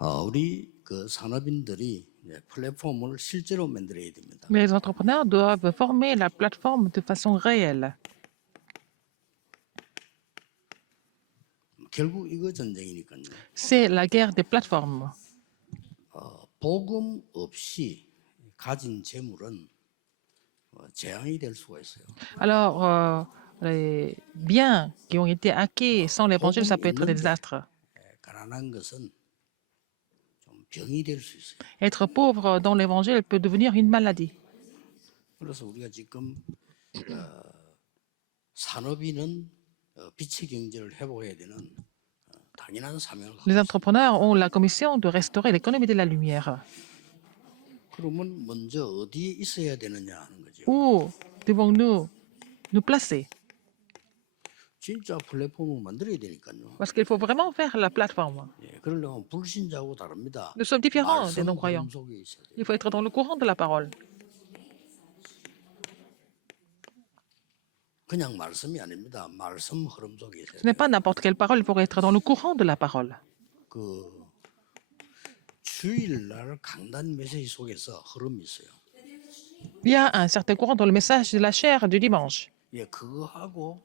우리 그 산업인들이 이제 플랫폼을 실제로 만들어야 됩니다. Mais les entrepreneurs doivent former la plateforme de façon réelle. 결국 이거 전쟁이니까요. C'est la guerre des plateformes. 복음 없이 가진 재물은 재앙이 될 수가 있어요. Alors, les biens qui ont été acquis sans l'évangile, ça peut être des désastres. 가난한 것은 좀 병이 될 수 있어요. Être pauvre dans l'évangile peut devenir une maladie. 그래서 우리가 지금 산업인은 빛의 경제를 회복해야 되는 당연한 사명을 갖고 Les 있어요. entrepreneurs ont la commission de restaurer l'économie de la lumière. 그러면 먼저 어디에 있어야 되느냐 하는 거죠. Où devons-nous nous placer? 진짜 플랫폼을 만들어야 되니까요. Parce qu'il faut vraiment faire la plateforme. 예, 그러려면 불신자하고 다릅니다. Nous sommes différents des 말씀 non-croyants. 흐름 속에 있어야 돼요. Il faut être dans le courant de la parole. 그냥 말씀이 아닙니다. 말씀 흐름 속에 있어야 Ce n'est 돼요. pas n'importe quelle parole, il faut être dans le courant de la parole. 그 주일날 강단 메시지 속에서 흐름이 있어요. Il y a un certain courant dans le message de la chair du dimanche. 예, 그거하고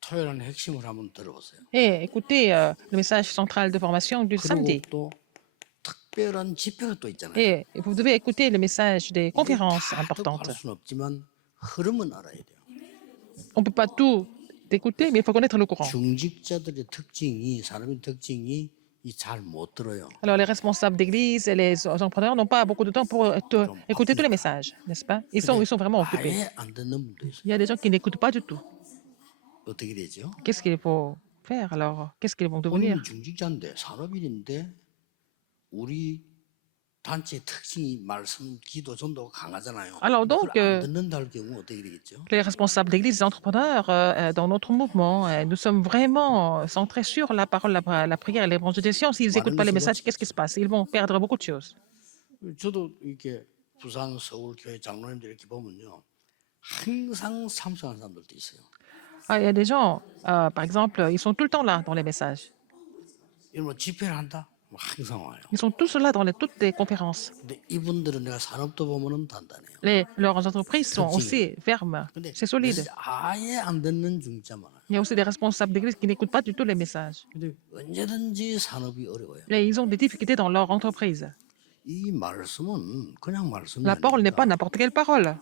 토요일은 핵심을 한번 들어보세요. Et écoutez le message central de formation du 그리고 samedi. 또 특별한 집회가 또 있잖아요. Et vous devez écouter le message des conférences 다 듣고 importantes. 할 수는 없지만 흐름은 알아야 돼요. On ne peut pas tout écouter, mais il faut connaître le courant. 중직자들의 특징이 사람의 특징이 잘 못 들어요. Alors, les responsables d'église et les entrepreneurs n'ont pas beaucoup de temps pour écouter tous les messages, n'est-ce pas? Ils sont vraiment occupés. 아예 안 듣는 분도 있어요. Il y a des gens qui n'écoutent pas du tout. 어떻게 되죠? Qu'est-ce qu'il faut faire alors? Qu'est-ce qu'ils vont devenir? 본인 중직자인데 산업인인데 우리 단체 특징이 말씀, 기도, 전도가 강하잖아요. Alors donc, 그걸 안 듣는다 할 경우 어떻게 되겠죠? Les responsables d'église, les entrepreneurs, dans notre mouvement, nous sommes vraiment centrés sur la parole, la prière et l'évangélisation. S'ils n'écoutent pas les messages, qu'est-ce qui se passe? Ils vont perdre beaucoup de choses. 저도 이렇게 부산, 서울 교회 장로님들 이렇게 보면요, 항상 참석하는 사람들도 있어요. Ah, il y a des gens, par exemple, ils sont tout le temps là dans les messages. 이런 집회를 한다, 항상 와요. Ils sont tous là dans toutes les conférences. 근데 이분들은 내가 산업도 보면은 단단해요. Leurs entreprises sont aussi fermes. 근데 C'est solide. 아예 안 듣는 중자 많아요. Il y a aussi des responsables d'église qui n'écoutent pas du tout les messages. 근데 언제든지 산업이 어려워요. Et ils ont des difficultés dans leur entreprise. 이 말씀은 그냥 말씀이 La parole n'est pas 아닙니다. n'importe quelle parole.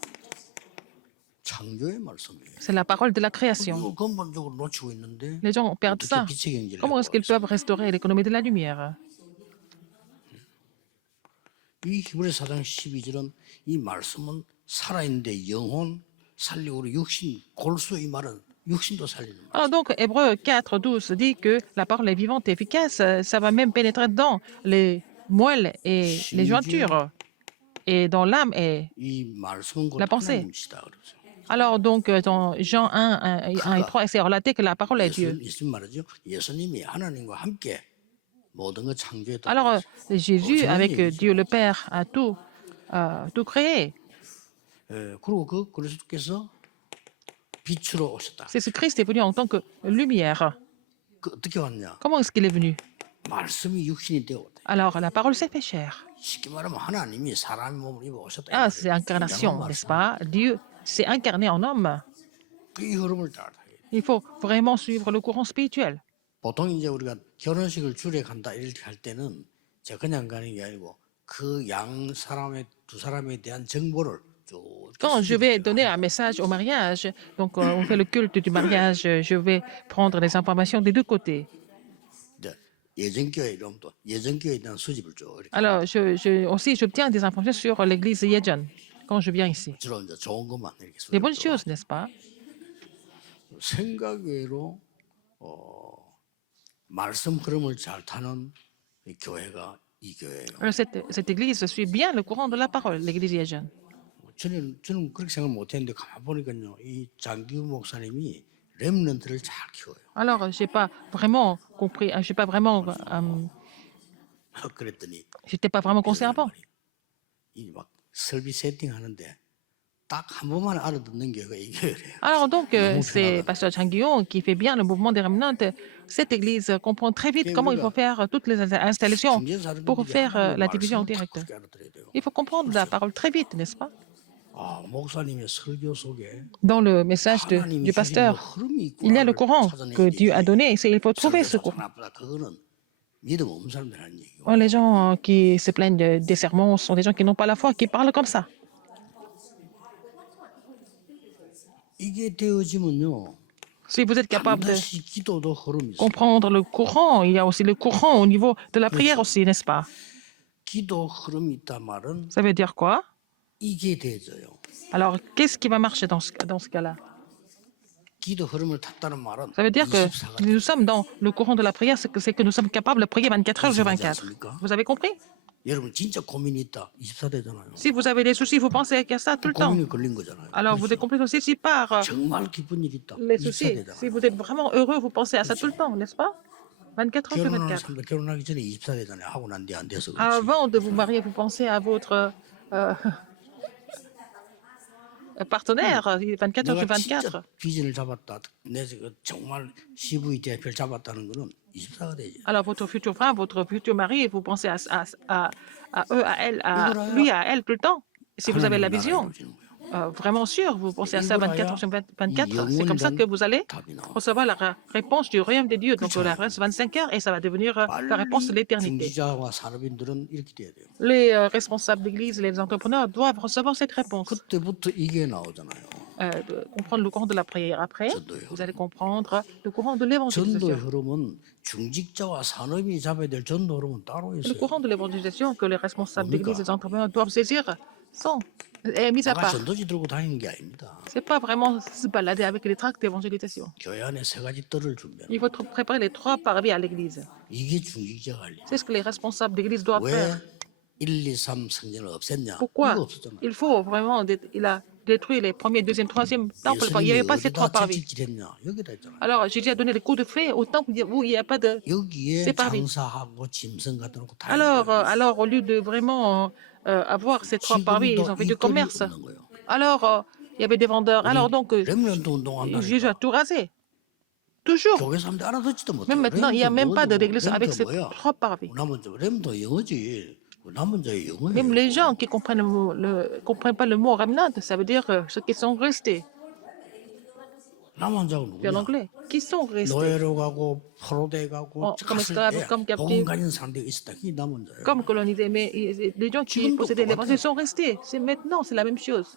창조의 말씀이에요. C'est la parole de la création. 이거 근본적으로 놓치고 있는데 Les gens perdent 어떻게 ça. 빛의 경제를 Comment est-ce qu'ils peuvent restaurer l'économie de la lumière? 이 히브리 4장 12절은 이 말씀은 살아있는데 영혼 살리고 우리 육신 골수 이 말은 육신도 살리는 말. Alors donc, Hébreux 4, 12 dit que la parole est vivante et efficace. Ça va même pénétrer dans les moelles et les jointures et dans l'âme. Et 이 말씀은 곧 La pensée. 하나님이시다 그러죠. alors donc, dans Jean 1, 1 et 3, c'est relaté que la parole est Dieu. 예수님 말이죠. 예수님이 하나님과 함께 모든 걸 창조했다. Alors, Jésus, 어쩌면 avec 얘기죠. Dieu le Père, a tout créé. 그리고 그 그리스도께서 빛으로 오셨다. C'est ce Christ est venu en tant que lumière. 그 어떻게 왔냐? Comment est-ce qu'il est venu? 말씀이 육신이 되고 Alors, la parole s'est fait chair. 쉽게 말하면 하나님이 사람의 몸을 입어 오셨다. Ah, c'est incarnation, n'est-ce pas? Dieu s'est incarné en homme. 이 흐름을 따라야 돼. Il faut vraiment suivre le courant spirituel. 보통 이제 우리가 결혼식을 주례 간다 이렇게 할 때는 제가 그냥 가는 게 아니고 그 양 사람의 두 사람에 대한 정보를 쭉 Quand je vais donner un message au mariage, donc on fait le culte du mariage, je vais prendre les informations des deux côtés. 이제 예전교회 이러면 또 예전교회에 대한 수집을 쭉 이렇게 Alors, aussi, j'obtiens des informations sur l'église Yejan quand je viens ici. 주로 이제 좋은 것만 이렇게 Des bonnes 수집을 choses, n'est-ce pas? 생각 외로 말씀 흐름을 잘 타는 이 교회가 이 교회예요. Alors, cette église suit bien le courant de la parole, l'église Yejan. 저는 그렇게 생각 못했는데 가만 보니까요, 이 장기우 목사님이 렘넌트를 잘 키워요. Alors, j'ai pas vraiment compris, j'ai pas vraiment, 그랬더니 j'étais pas vraiment conscient avant. 이 막 설비 세팅하는데 딱 한 번만 알아듣는 게 이게 그래요. Alors donc, 너무 c'est 편하다. Pasteur Jean Guillaume qui fait bien le mouvement des remnantes. Cette église comprend très vite 예, comment il faut 우리가 faire toutes les installations 중재 pour 사람들이 faire 하나님의 la division en 말씀을 딱 direct. 그렇게 알아들어야 돼요. Il faut comprendre la 그렇죠. parole très vite, n'est-ce pas? 아, 목사님의 설교 속에 Dans le message 하나님이 du 주신 그 pasteur, 흐름이 il y a le 있구나를 courant 찾아내야 que Dieu a 되지. donné. Il faut trouver ce 설교 courant. 나쁘다. 그거는 믿음 없는 사람들 하는 얘기고. Oh, les gens qui se plaignent des sermons sont des gens qui n'ont pas la foi, qui parlent comme ça. 이게 되어지면요. Si vous êtes capable de 반드시 기도도 흐름이 있어요. comprendre le courant, il y a aussi le courant au niveau de la prière aussi, n'est-ce pas? 기도 흐름이 있단 말은 Ça veut dire quoi? 이게 되어져요. Alors, qu'est-ce qui va marcher dans ce cas-là? 기도 흐름을 탔다는 말은 Ça veut dire que 24가 nous sommes dans le courant de la prière, c'est que nous sommes capables de prier 24 heures sur 24. Vous avez compris? 여러분 진짜 고민이 있다. 24대잖아요. Si vous avez des soucis, vous pensez qu'il y a ça tout le temps. 고민이 걸린 거잖아요. Alors, vous êtes compris aussi si par 정말 기쁜 일 있다. les soucis, 24대잖아요. si vous êtes vraiment heureux, vous pensez à ça tout le temps, n'est-ce pas? 24 heures sur 결혼하는 24. 사람들 결혼하기 전에 24대잖아요. 하고 난 뒤 안 돼서 그렇지. Avant de vous marier, vous pensez à votre partenaire, 24 heures sur 내가 진짜 24. 비전을 잡았다. 내가 정말 CV 대표를 잡았다는 거는 24가 되지. Alors, votre futur frère, votre futur mari, vous pensez à eux, à elle, à lui, à elle tout le temps. Si vous avez la vision, vraiment sûr, vous pensez à ça 24 heures sur 24. C'est comme ça que vous allez recevoir la réponse du royaume de Dieu. Donc, la reste 25 heures et ça va devenir la réponse de l'éternité. 중지자와 산업인들은 이렇게 돼야 돼요. Les responsables d'église, les entrepreneurs doivent recevoir cette réponse. 그때부터 이게 나오잖아요. De comprendre le courant de la prière. Après, 전도의 vous allez 흐름. comprendre le courant de 전도의 l'évangélisation. 흐름은 중직자와 산업이 잡아야 될 전도 흐름은 따로 Le 있어요. courant de l'évangélisation que les responsables d'église et les entrepreneurs doivent saisir est mis à 내가 part. 전도지 들고 다니는 게 아닙니다. C'est pas vraiment se balader avec les tracts d'évangélisation. 교회 안에 세 가지 뜰을 준비하는. Il faut préparer les 3 parvis à l'église. 이게 중직자가 할 일. C'est ce que les responsables d'église doivent faire. 왜 1, 2, 3 성전을 없앴냐? Pourquoi? 이거 없었잖아요. Il faut vraiment, il a détruit les premiers, deuxième, troisième temples. Il n'y avait pas ces 3 어디다 parvis. 채찍질했냐? 여기다 했잖아요. Alors, Jésus a donné les coups de feu au temple où il n'y a pas de 여기에 ces parvis. 장사하고 짐승 갖다 놓고 다 Alors, au lieu de vraiment avoir ces 3 parvis, ils ont fait du commerce. 없는 거예요. Alors, il y avait des vendeurs. Alors, donc, 렘넌트 운동한다니까. Jésus a tout rasé. Toujours. 교회 사람들 알아듣지도 못해요. Même maintenant, il n'y a même pas d'église 렘넌트 avec ces 뭐야? 3 parvis. 남은 자 렘도 영어지. 남은 자의 영어예요. Même les gens qui comprennent, comprennent pas le mot remnant, ça veut dire ceux qui sont restés. 남은 자가 Puis en 누구냐? anglais, qui sont restés. 노예로 가고 포로돼 가고 comme esclaves, comme 복 captifs. 가진 사람들이 있었다. 그게 남은 자예요. Comme colonisés, mais les gens qui possédaient l'évangile sont restés. C'est maintenant, c'est la même chose.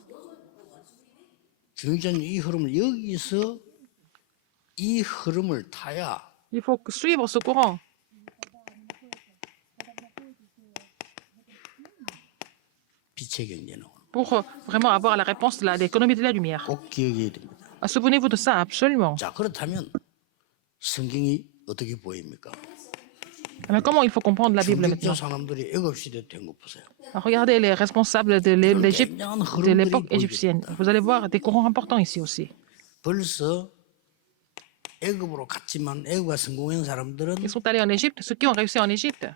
중직자는 이 흐름을 여기서 이 흐름을 타야 Il faut suivre ce courant. 빛의 경제 나오는 Pour vraiment avoir la réponse de l'économie de la lumière. 꼭 기억해야 됩니다. Souvenez-vous de ça, absolument. 자 그렇다면 성경이 어떻게 보입니까? Alors, comment il faut comprendre la Bible 중직자 maintenant? 사람들이 애굽 시대 된 거 보세요. Alors, regardez les responsables de l'Égypte, 굉장한 de 흐름들이 l'époque 보이고 égyptienne. 있다. Vous allez voir des courants importants ici aussi. 벌써 애굽으로 갔지만 애굽가 성공한 사람들은 Ils sont allés en Égypte, ceux qui ont réussi en Égypte.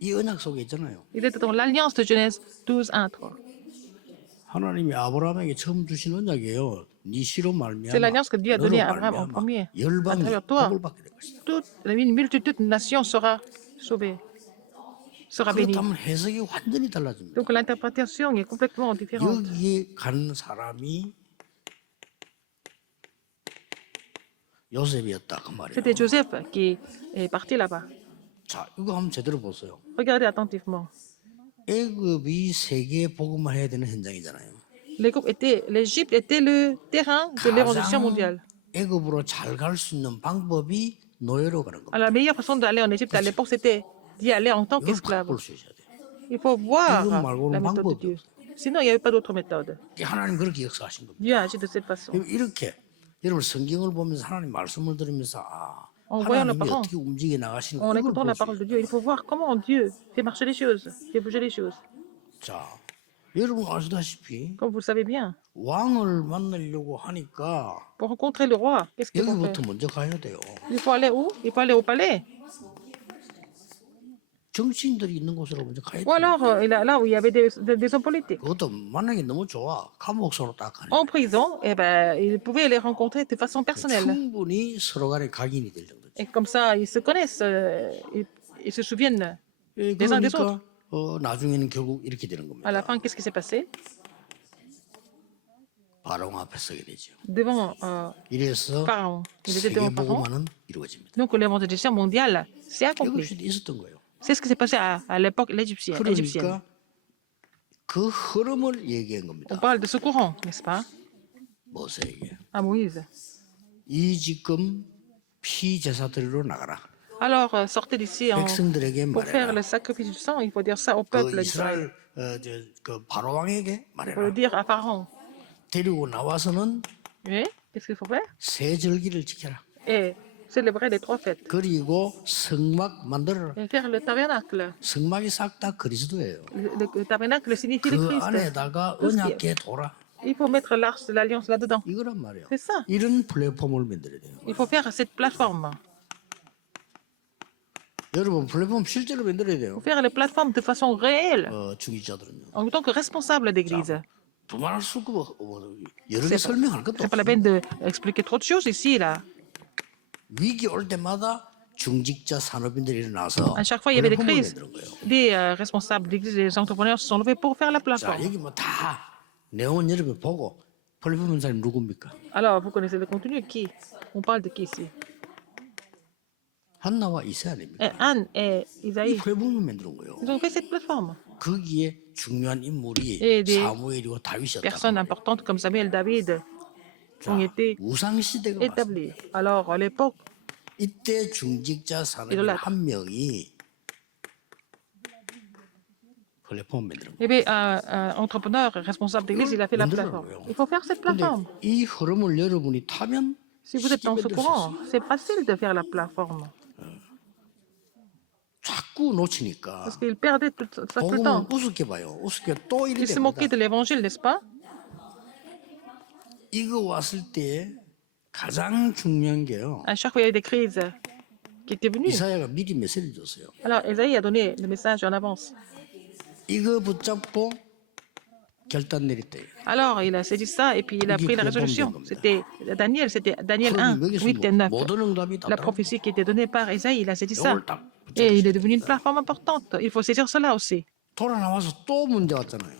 이 언약 속에 있잖아요. Ils étaient dans l'alliance de Genèse 12, 1, 3. 하나님이 아브라함에게 처음 주신 언약이에요. 네 씨로 말미암아 C'est l'alliance que Dieu a donnée à 너로 Abraham en 말미암아 premier. À 열방이 travers toi, 복을 받게 될 것이다. toute une multitude de nations sera sauvée, sera bénie. 그렇다면 해석이 완전히 달라집니다. Donc l'interprétation est complètement différente. 여기에 간 사람이 요셉이었다 그 말이에요. C'était Joseph qui est parti là-bas. 자, 이거 한번 제대로 보세요. Regardez attentivement. 애굽이 세계 복음화 해야 되는 현장이잖아요. L'Égypte était le terrain de l'évangélisation mondiale. 애굽으로 잘 갈 수 있는 방법이 노예로 가는 겁니다. Alors, la meilleure façon d'aller en Égypte à l'époque, c'était d'y aller en tant 이걸 qu'esclave. 볼 수 있어야 돼요. Il faut voir 이것 말고는 la méthode de 방법이 Dieu. Sinon, il n'y avait pas d'autre méthode. 하나님 그렇게 역사하신 겁니다. Dieu a agi de cette façon. 이렇게 여러분 성경을 보면서 하나님 말씀을 들으면서 아, En voyant la 하나님이 parole, 어떻게 움직여 나가시는 en 걸 écoutant la 볼 수 parole de 있어요. Dieu, il faut voir comment Dieu fait marcher les choses, fait bouger les choses. 자, 여러분 아시다시피 Comme vous le savez bien, 왕을 만나려고 하니까 pour rencontrer le roi, qu'est-ce qu'il faut faire? 여기부터 먼저 가야 돼요. Il faut aller où? Il faut aller au palais. 정치인들이 있는 곳으로 먼저 가야 Ou 돼. alors, là où il y avait des hommes politiques. 그것도 만나기 너무 좋아. 감옥으로 딱 가네. En prison, eh ben, il pouvait les rencontrer de façon personnelle. 충분히 서로 간에 각인이 될 정도지. Et comme ça, ils se connaissent, ils se souviennent 예, des uns des autres. 그러니까 나중에는 결국 이렇게 되는 À la 겁니다. fin, qu'est-ce qui s'est passé? 바로 앞에 서게 되죠. Devant 이래서 Pharaon. Il était devant Pharaon. 세계복음화는 이루어집니다. Donc l'évangélisation mondiale s'est accomplie. 이것이 있었던 거예요. C'est ce qui s'est passé à l'époque égyptienne. 그러니까 그 흐름을 얘기한 On 겁니다. parle de ce courant, n'est-ce pas? 모세에게 À Moïse. 이 지금 피제사 드리러 나가라. Alors, sortez d'ici 백성들에게 pour faire 말해라. le sacrifice du sang. Il faut dire ça au 그 peuple d'Israël. 이스라엘 그 바로 왕에게 Il faut 말해라. le dire à Pharaon. 데리고 나와서는 Oui, qu'est-ce qu'il faut faire? 세 절기를 지켜라. Et célébrer les 3 fêtes. 그리고 성막 만들어라. Et faire le tabernacle. 성막이 싹 다 그리스도예요. Le tabernacle signifie le 그 Christ. 안에다가 그렇지. 언약궤 돌아. Il faut mettre l'arche de l'alliance là-dedans. 이거란 말이에요. C'est ça. 이런 플랫폼을 만들어야 돼요. Il faut faire cette plateforme. 여러분 플랫폼 실제로 만들어야 Il 돼요. faut faire les plateformes de façon réelle. 중직자들은요. En tant que responsable d'église. 두말할 수가 여러 개 설명할 것도 C'est pas la 없어요. peine d'expliquer trop de choses ici, là. 위기 올 때마다 중직자 산업인들이 일어나서 À chaque fois, il y avait des 플랫폼을 crises. 만드는 거예요. Des responsables d'église, des entrepreneurs se sont levés pour faire la 자, plateforme. 여기 뭐 다 내용은 여러분 보고 플랫폼 한 사람이 누굽니까? Alors, vous connaissez le contenu. Qui? On parle de qui ici? 한나와 이세 아닙니까? Anne et 이 Isaïe. 플랫폼을 만드는 거예요. Ils ont fait cette plateforme. 거기에 중요한 인물이 예, 네. 사무엘이고 다윗이었다. Personnes importantes comme Samuel, David ont été 우상 시대가 왔어요. établies. Alors, à l'époque, 이때 중직자 산업인 일어났다. 한 명이 플랫폼 만드는 거예요. eh bien, un entrepreneur responsable d'église, il a fait la plateforme. Il faut faire cette 근데 plateforme. 이 흐름을 여러분이 타면 Si vous êtes dans ce 쉽게 만들 수 courant, 있어요. c'est facile de faire la plateforme. 자꾸 놓치니까 Parce qu'ils perdaient ça tout le 복음을 temps. 우습게 봐요. 우습게 또 이래 Ils se 됩니다. moquaient de l'évangile, n'est-ce pas? 이거 왔을 때 가장 중요한 게요. À chaque fois, il y a eu des crises qui étaient venues. 이사야가 미리 메시지를 줬어요. Alors, Esaïe a donné le message en avance. 이거 붙잡고 결단 내렸대요. Alors, il a saisi ça et puis il a 이게 pris la 그래 résolution. 보면 됩니다. C'était Daniel 1, 그러면 여기서 8 et 9. 모든 응답이 다 La prophétie qui était donnée par Esaïe, il a saisi ça. 이걸 딱 Et il est devenu une plateforme importante. Il faut saisir cela aussi. 돌아 나와서 또 문제 왔잖아요.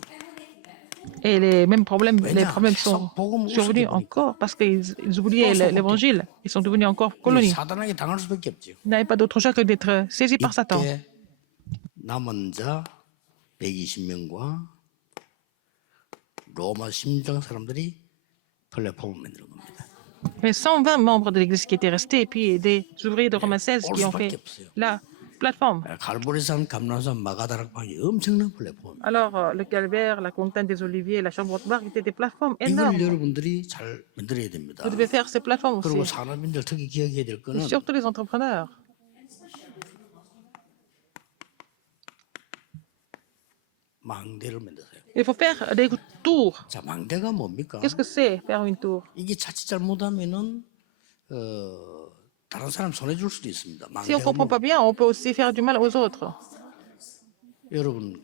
Et les mêmes problèmes, les 왜냐? problèmes qui sont 계속 복음을 survenus 우습게 보니까. encore parce qu'ils oubliaient 또 l'évangile. Ils sont devenus encore colonie. 사단에게 당할 수밖에 없죠. Ils n'avaient pas d'autre choix que d'être saisis par Satan. 이때 남은 자 120명과 로마 심장 사람들이 플랫폼을 만드는 겁니다. Mais 120 membres de l'église qui étaient restés et puis des ouvriers de Romains 16 qui ont fait la plateforme. 갈보리산, 감람산, 마가다락방이 엄청난 플랫폼. Alors, le calvaire, la montagne des Oliviers, la chambre haute barque étaient des plateformes 이걸 énormes. 여러분들이 잘 만들어야 됩니다. Vous devez faire ces plateformes 그리고 aussi. 산업인들 특히 기억해야 될 Et 거는 surtout les entrepreneurs. 망대를 만드세요. Il faut faire des tours. 자, 망대가 뭡니까? Qu'est-ce que c'est faire une tour? 이게 자칫 잘못하면은 다른 사람 손해 줄 수도 있습니다. Si on ne 망대가 comprend pas bien, on peut aussi faire du mal aux autres. 여러분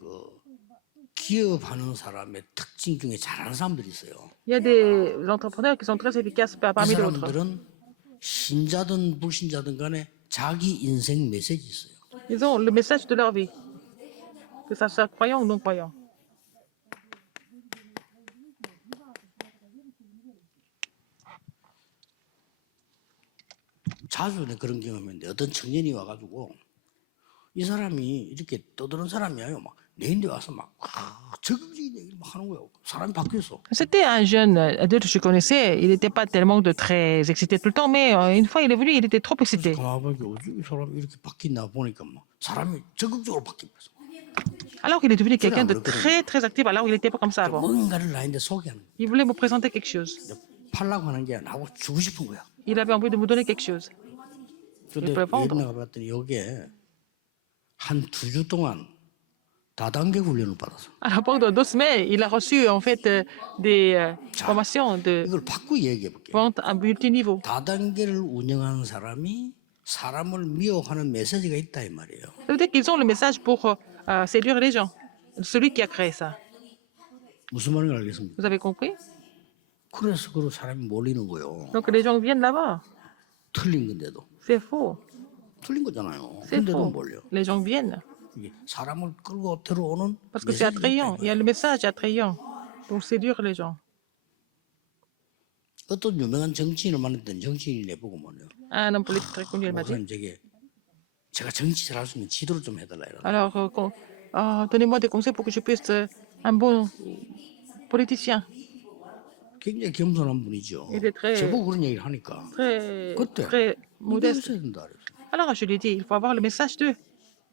기업하는 사람의 특징 중에 잘하는 사람들이 있어요. Il y a des entrepreneurs qui sont très efficaces 그 parmi d'autres. 사람들은 신자든 불신자든 간에 자기 인생 메시지 있어요. Ils ont le message de leur vie, que ça soit croyant ou non croyant. 자주 그런 경험인데 어떤 청년이 와가지고 이 사람이 이렇게 떠드는 사람이에요. 막 내인데 와서 막 적극적인 얘기를 막 하는 거예요. 사람이 바뀌었어. C'était un jeune adulte que je connaissais. Il n'était pas tellement de très excité tout le temps, mais une fois il est venu, il était trop excité. 가만히 어떻게 이 사람이 이렇게 바뀌나 보니까 막 사람이 적극적으로 바뀌었어. Alors qu'il est devenu quelqu'un de très très actif, alors il n'était pas comme ça avant. 뭔가를 나한테 소개하는 거야. Il voulait me présenter quelque chose. 팔라고 하는 게 나하고 주고 싶은 거야. Il avait envie de me donner quelque chose. 근데 peut vendre. 내가 봤더니 여기에 한 2주 동안 다단계 훈련을 받았어. Alors pendant 2 semaines, il a reçu en fait des formations de 이걸 바꾸고 얘기해 볼게요. vente à multiniveau. 다단계를 운영하는 사람이 사람을 미혹하는 메시지가 있다 이 말이에요. Ça veut dire qu'ils ont le message pour séduire les gens. Celui qui a créé ça. 무슨 말인지 알겠습니까? Vous avez compris? 그래서 그 사람이 몰리는 거예요. Donc les gens viennent là-bas. 틀린 건데도. C'est faux. 틀린 거잖아요. C'est 근데도 faux. 몰려. Les gens viennent. 이게 사람을 끌고 들어오는 Parce que c'est 메시지가 있다 이 attrayant. Il y a 말이에요. le message attrayant pour séduire les gens. 어떤 유명한 정치인을 만났더니 정치인이 내보고 뭐냐. Un homme politique très connu, elle m'a dit. 목사님 제가 정치 잘할 수 있는 지도를 좀 해달라 이러더라고요. Alors, donnez-moi des conseils pour que je puisse être un bon politicien. 굉장히 겸손한 분이죠. Il est très, 저보고 그런 얘기를 하니까 très, 그때 très 이거 modeste. 있어야 된다 그랬어요. Alors, je lui ai dit, il faut avoir le message de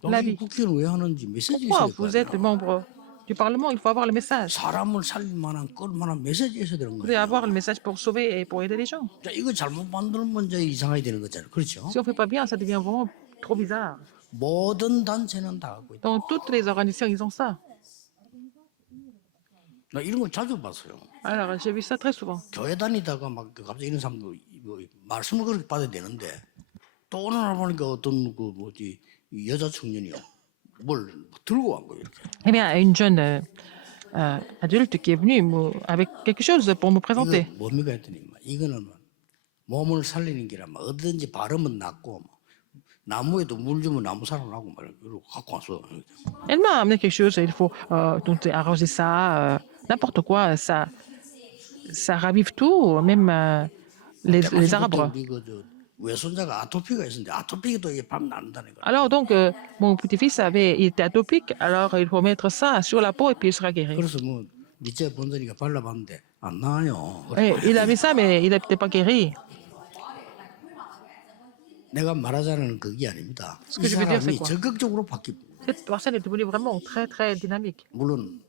당신 l'habit. 국회의원 왜 하는지 메시지 Pourquoi 있어야 될 거 vous êtes 아니야. membre du Parlement? Il faut avoir le message. 사람을 살릴 만한 끌 만한 메시지 있어야 되는 Vous devez 거예요. avoir le message pour sauver et pour aider les gens. 자, 이거 잘못 만들면 이제 이상하게 되는 거잖아요. 그렇죠? Si on ne fait pas bien, ça devient vraiment trop bizarre. 모든 단체는 다 하고 있다. Dans toutes les organisations, ils ont ça. 나 이런 걸 자주 봤어요. Alors, j'ai vu ça très souvent. 교회 다니다가 막 갑자기 이런 사람도 뭐 말씀을 그렇게 받아야 되는데 또 어느 날 보니까 어떤 그 뭐지 이 여자 청년이요 뭘 들고 간 거예요 이렇게. Eh bien, une jeune adulte qui est venue avec quelque chose pour me présenter. 이거 뭡니까 했더니 이거는 몸을 살리는 게라 어디든지 바르면 낫고 나무에도 물 주면 나무 살아나고 막 이러고 갖고 왔어. Elle m'a amené quelque chose, il faut donc arroser ça, n'importe quoi, ça ravive tout, même les arbres. 저 외손자가 아토피가 있었는데 아토피도 이게 밤 난다는 거. Alors donc, mon petit-fils il était atopique, alors il faut mettre ça sur la peau et puis il sera guéri. 그래서 뭐 니째 본다니까 발라봤는데 안 나아요. Et il a mis ça, mais il n'était pas guéri. 내가 말하자는 그게 아닙니다. Ce 이 que je veux dire, c'est 사람이 quoi? 적극적으로 바뀌. Cette personne est devenue vraiment très, très dynamique. 물론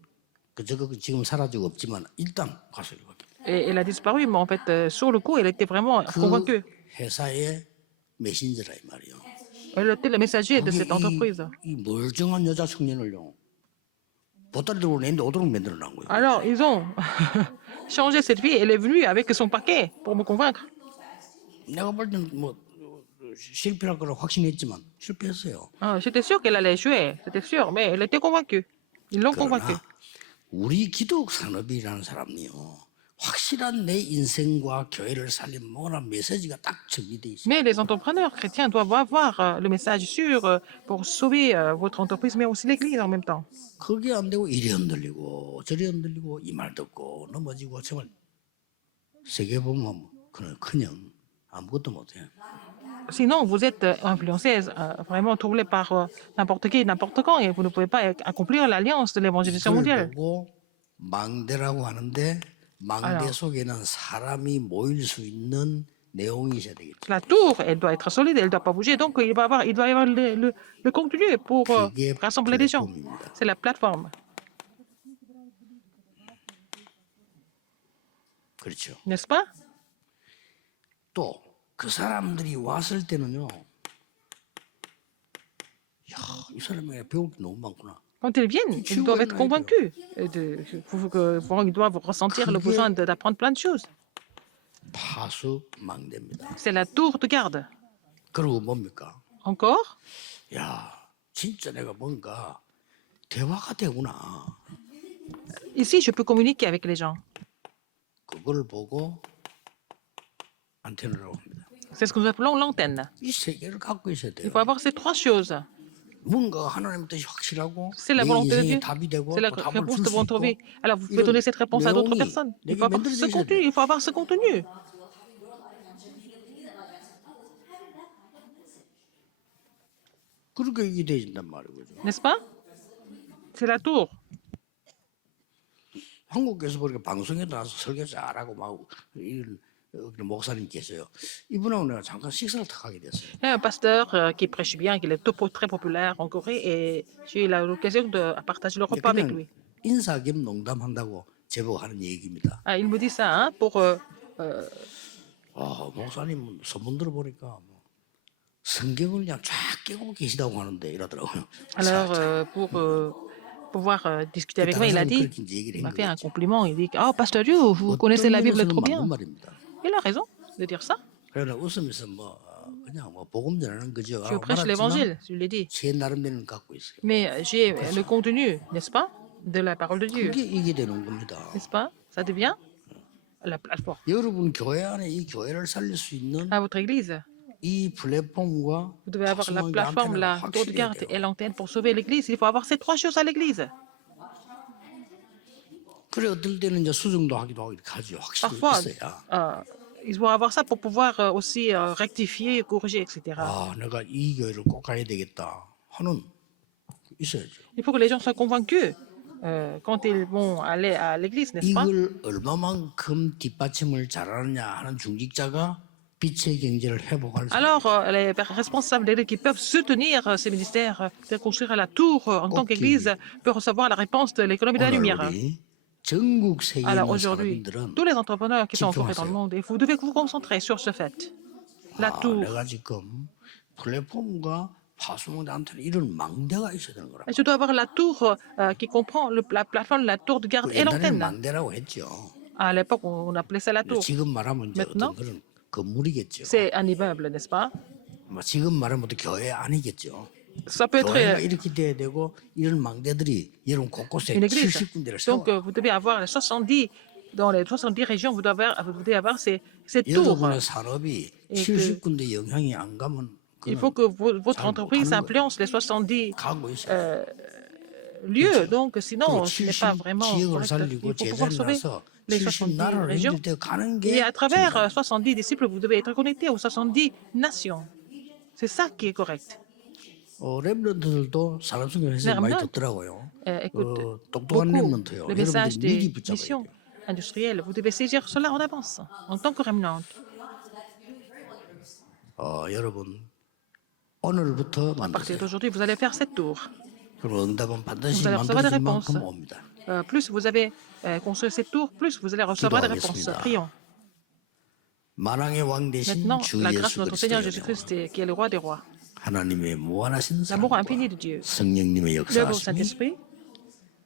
그 적극 지금 사라지고 없지만 일단 가서 이렇게. Et elle a disparu, mais en fait, sur le coup, elle était vraiment convaincue. 그 회사의 메신저라 이 말이요. Elle était le messager de 그게 cette entreprise. 이 멀쩡한 여자 청년을요. 보따리 들고 내는데 오도록 만들어 놓은 거예요. Alors, ils ont changé cette fille. Elle est venue avec son paquet pour me convaincre. 내가 볼 때는 뭐 실패할 거라 확신했지만 실패했어요. J'étais sûre qu'elle allait échouer, c'était sûr, mais elle était convaincue. Ils l'ont convaincue. 그러나 우리 기독 산업이라는 사람이요. 확실한 내 인생과 교회를 살린 뭐나 메시지가 딱 정리돼 있어요. Mais les entrepreneurs chrétiens doivent avoir le message sûr pour sauver votre entreprise, mais aussi l'Église en même temps. 그게 안 되고 이리 흔들리고 저리 흔들리고 이 말 듣고 넘어지고 정말 세계 보면 그냥 아무것도 못해요. Sinon, vous êtes influencé, vraiment troublé par n'importe qui, n'importe quand, et vous ne pouvez pas accomplir l'alliance de l'évangélisation 이걸 mondiale. 보고 망대라고 하는데 망대 속에는 사람이 모일 수 있는 내용이 있어야 되겠죠. La tour, elle doit être solide, elle ne doit pas bouger, donc il doit y avoir le contenu pour 그게 rassembler les gens. 플랫폼입니다. C'est la plateforme, 그렇죠. n'est-ce pas? 또 그 사람들이 왔을 때는요. 야, 이 사람이 배울 게 너무 많구나. Quand ils viennent, ils doivent être convaincus. Ils doivent ressentir le besoin d'apprendre plein de choses. 파수 망대입니다. C'est la tour de garde. 그리고 뭡니까? Encore, 야, 진짜 내가 뭔가 대화가 되구나. ici, je peux communiquer avec les gens. 그걸 보고 안테나라고 합니다. C'est ce que nous appelons l'antenne. 이 세 개를 갖고 있어야 돼요. Il faut avoir ces trois choses. 뭔가 하나님 뜻이 확실하고 C'est la 내 volonté de 인생의 Dieu. 답이 되고 C'est la 또 답을 réponse 줄 de 수 votre 있고 vie. Alors, vous pouvez donner cette réponse à d'autres personnes. Il faut avoir ce contenu. Il faut avoir ce contenu. 그렇게 이게 되진단 말이에요. N'est-ce pas? C'est la tour. 한국에서 보니까 방송에 나와서 설교 잘하고 막 이런 목사님 계세요. 이분하고 내가 잠깐 식사를 탁 하게 됐어요. Il y a un pasteur qui prêche bien, qui est très populaire en Corée, et j'ai eu l'occasion de partager le repas avec lui. 인사 겸 농담한다고 제보고 하는 얘기입니다. Il me dit ça hein, pour 목사님 소문 들어보니까 뭐 성경을 그냥 쫙 깨고 계시다고 하는데 이러더라고요. alors pour pouvoir discuter avec moi, il a dit, il m'a fait un compliment. Il dit, oh Pasteur Liu, vous connaissez la Bible trop bien. 말입니다. Il a raison de dire ça. 그러나 웃으면서 뭐 그냥 뭐 복음 전하는 거죠. Je prêche 말았지만 l'évangile, je l'ai dit. 제 나름대로는 갖고 있어요. Mais j'ai le contenu, n'est-ce pas, de la parole de Dieu, 그게 이게 되는 겁니다. n'est-ce pas? Ça devient la plateforme. 여러분 교회 안에 이 교회를 살릴 수 있는 À votre église, 이 플랫폼과 vous devez avoir la 파송의 plateforme, 안테나가 la tour de 확실히 garde 돼요. et l'antenne pour sauver l'église. Il faut avoir ces trois choses à l'église. 그래 어떨 때는 이제 수정도 하기도 하고 이렇게 하죠. 확실히 Parfois, 있어야. il faut avoir ça pour pouvoir aussi rectifier, corriger, etc. 아, 내가 이 교회를 꼭 가야 되겠다 하는 있어야죠. Il faut que les gens soient convaincus quand ils vont aller à l'église, n'est-ce pas? 이걸 얼마만큼 뒷받침을 잘하느냐 하는 중직자가 빛의 경제를 회복할 수 Alors, les responsables d'église qui peuvent soutenir ces ministères de construire la tour en tant qu'église peuvent recevoir la réponse de l'économie de la 오늘 lumière. 우리 전국 세계에 Alors 있는 aujourd'hui, 사람들은 tous les entrepreneurs qui sont entourés dans le monde, et vous devez vous concentrer sur ce fait. La 아, tour. 내가 지금 플랫폼과 파수망대 안테나 이런 망대가 있어야 되는 거라. Et je dois avoir la tour qui comprend la plateforme, la tour de garde et 옛날에는 l'antenne. 망대라고 했죠. À l'époque, on appelait ça la tour. 지금 말하면 이제 Maintenant, 어떤 그런 건물이겠죠. C'est un immeuble, n'est-ce pas? 뭐 지금 말하면 또 교회 아니겠죠. Ça peut 교회가 être 이렇게 돼야 되고 이런 망대들이 여러분 곳곳에 une église. 70군데를 Donc, 세워. vous devez avoir les 70, dans les 70 régions, vous devez avoir ces tours. 여러분의 산업이 그- 70군데 영향이 안 가면 Il faut que votre 잘 entreprise 가는 거예요. influence les 70 가고 있어요. lieux. Donc, sinon, 그리고 ce n'est pas 70 vraiment 지역을 correct. 살리고 Il faut pouvoir 제자를 sauver 나서 les 70 70 나라를 régions. 힘들 때 가는 Et 게 à travers 70 disciples, vous devez être connecté aux 70 nations. C'est ça qui est correct. 렘넌트들도 산업성경 해석 많이 렘넌트. 듣더라고요. Écoute, 똑똑한 beaucoup 렘넌트요. le message 여러분들 des 미리 붙잡아야 missions 돼요. industrielles. Vous devez saisir cela en avance, en tant que remnant. 여러분 오늘부터 À partir 만드세요. d'aujourd'hui, vous allez faire cette tour. 그럼 응답은 반드시 Vous allez recevoir des 만들어질 réponses. 만큼 옵니다. Plus vous avez construit cette tour, plus vous allez recevoir des réponses. 기도하겠습니다. Prions. 만왕의 왕 대신 Maintenant, 주 la grâce 예수 de notre Seigneur 그리스도의 Jésus-Christ, qui est le roi des rois, 하나님의 무한하신 l'amour 사랑과 infini de Dieu, 성령님의 l'œuvre du 역사하심이 Saint-Esprit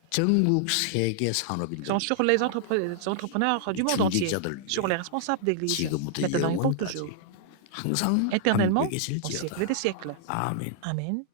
전국 세계 산업인들 sont sur les entrepreneurs du monde entier, sur les responsables d'église, 지금부터 maintenant et pour 영원까지 toujours, 항상 éternellement, 함께 au siècle 계실지어다. des siècles. 아멘. Amen.